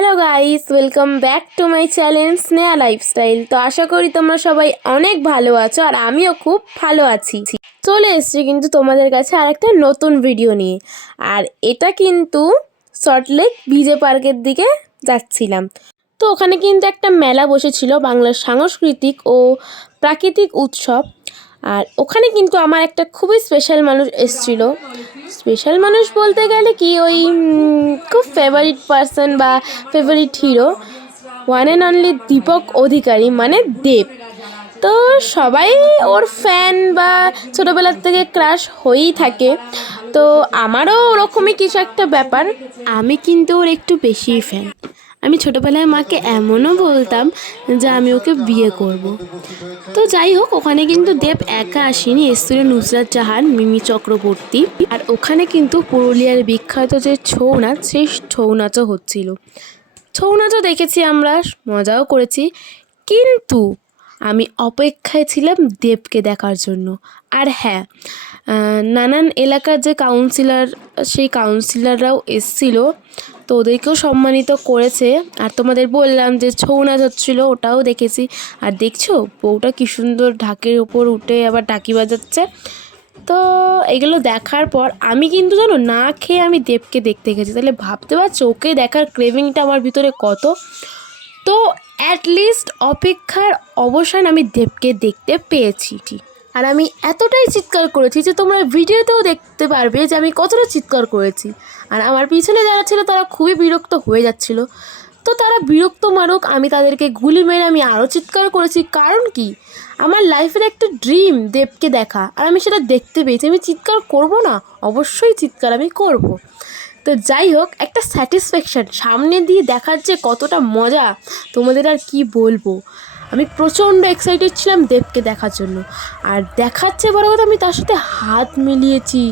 Hello guys, welcome back to my channel Sneha lifestyle. তো আশা করি তোমরা সবাই অনেক ভালো আছো আর আমিও খুব ভালো আছি। চলে এসেছি কিন্তু তোমাদের কাছে আরেকটা নতুন ভিডিও নিয়ে। আর এটা কিন্তু সল্টলেক ভিজে পার্কের দিকে যাচ্ছিলাম। তো ওখানে কিন্তু একটা মেলা বসেছিল, বাংলার সাংস্কৃতিক ও প্রাকৃতিক উৎসব। আর ওখানে কিন্তু আমার একটা খুবই স্পেশাল মানুষ এসেছিল। স্পেশাল মানুষ বলতে গেলে কি ওই খুব ফেভারিট পার্সন বা favourite hero, one and only Dipak অধিকারী মানে দেব। তো সবাই ওর ফ্যান বা ছোটোবেলার থেকে ক্রাশ হয়েই থাকে। তো আমারও ওরকমই কিছু একটা ব্যাপার, আমি কিন্তু ওর একটু বেশিই ফ্যান। আমি ছোটোবেলায় মাকে এমনও বলতাম যে আমি ওকে বিয়ে করব। তো যাই হোক, ওখানে কিন্তু দেব একা আসেনি, এসেছিল নুসরাত জাহান, মিমি চক্রবর্তী। আর ওখানে কিন্তু পুরুলিয়ার বিখ্যাত যে ছৌ নাচ, সেই ছৌ নাচও হচ্ছিল। ছৌ নাচও দেখেছি আমরা, মজাও করেছি, কিন্তু আমি অপেক্ষায় ছিলাম দেবকে দেখার জন্য। আর হ্যাঁ, নানান এলাকার যে কাউন্সিলর, সেই কাউন্সিলররাও এসছিল, তো ওদেরকেও সম্মানিত করেছে। আর তোমাদের বললাম যে ছৌ নাচ হচ্ছিলো, ওটাও দেখেছি। আর দেখছো বউটা কি সুন্দর ঢাকের ওপর উঠে আবার ঢাকি বাজাচ্ছে। তো এগুলো দেখার পর আমি কিন্তু জানো না খেয়ে আমি দেবকে দেখতে গেছি। তাহলে ভাবতে পারছো ওকে দেখার ক্রেভিংটা আমার ভিতরে কত। তো অ্যাটলিস্ট অপেক্ষার অবসান আমি দেবকে দেখতে পেয়েছি। আর আমি এতটাই চিৎকার করেছি যে তোমরা ভিডিওতেও দেখতে পারবে যে আমি কতটা চিৎকার করেছি। আর আমার পিছনে যারা ছিল তারা খুবই বিরক্ত হয়ে যাচ্ছিল। তো তারা বিরক্ত মারুক, আমি তাদেরকে গুলি মেরে আমি আরও চিৎকার করেছি। কারণ কি, আমার লাইফের একটা ড্রিম দেবকে দেখা, আর আমি সেটা দেখতে পেয়েছি। আমি চিৎকার করব না? অবশ্যই চিৎকার আমি করব। তো যাই হোক, একটা স্যাটিসফ্যাকশান, সামনে দিয়ে দেখার যে কতটা মজা তোমাদের আর কি বলবো। আমি প্রচণ্ড এক্সাইটেড ছিলাম দেবকে দেখার জন্য। আর দেখাচ্ছে বড় কথা, আমি তার সাথে হাত মিলিয়েছি,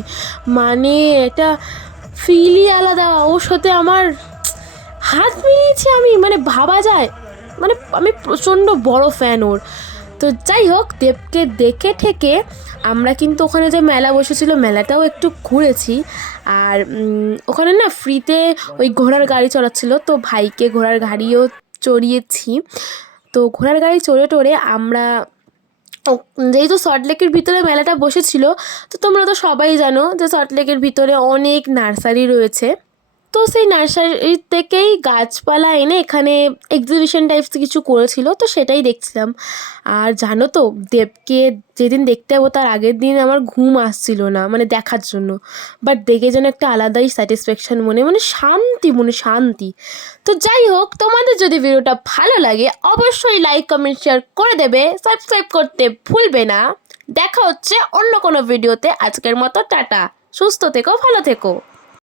মানে এটা ফিলই আলাদা। ওর সাথে আমার হাত মিলিয়েছি আমি, মানে ভাবা যায়, মানে আমি প্রচণ্ড বড় ফ্যান ওর। তো যাই হোক, দেবকে দেখে ঠেকে আমরা কিন্তু ওখানে যে মেলা বসেছিল মেলাটাও একটু ঘুরেছি। আর ওখানে না ফ্রিতে ওই ঘোড়ার গাড়ি চড়াচ্ছিল, তো ভাইকে ঘোড়ার গাড়িও চড়িয়েছি। তো ঘোড়ার গাড়ি চড়ে টড়ে আমরা, যেহেতু সল্টলেকের ভিতরে মেলাটা বসেছিল, তো তোমরা তো সবাই জানো যে সল্টলেকের ভিতরে অনেক নার্সারি রয়েছে। তো সেই নার্সারি থেকেই গাছপালা এনে এখানে এক্সিবিশন টাইপস কিছু করেছিল, তো সেটাই দেখছিলাম। আর জানো তো, দেবকে যেদিন দেখতে যাবো তার আগের দিন আমার ঘুম আসছিল না, মানে দেখার জন্য। বাট দেখে যেন একটা আলাদাই স্যাটিসফ্যাকশান, মানে শান্তি, মনে শান্তি। তো যাই হোক, তোমাদের যদি ভিডিওটা ভালো লাগে অবশ্যই লাইক কমেন্ট শেয়ার করে দেবে, সাবস্ক্রাইব করতে ভুলবে না। দেখা হচ্ছে অন্য কোনো ভিডিওতে। আজকের মতো টাটা, সুস্থ থেকো, ভালো থেকো।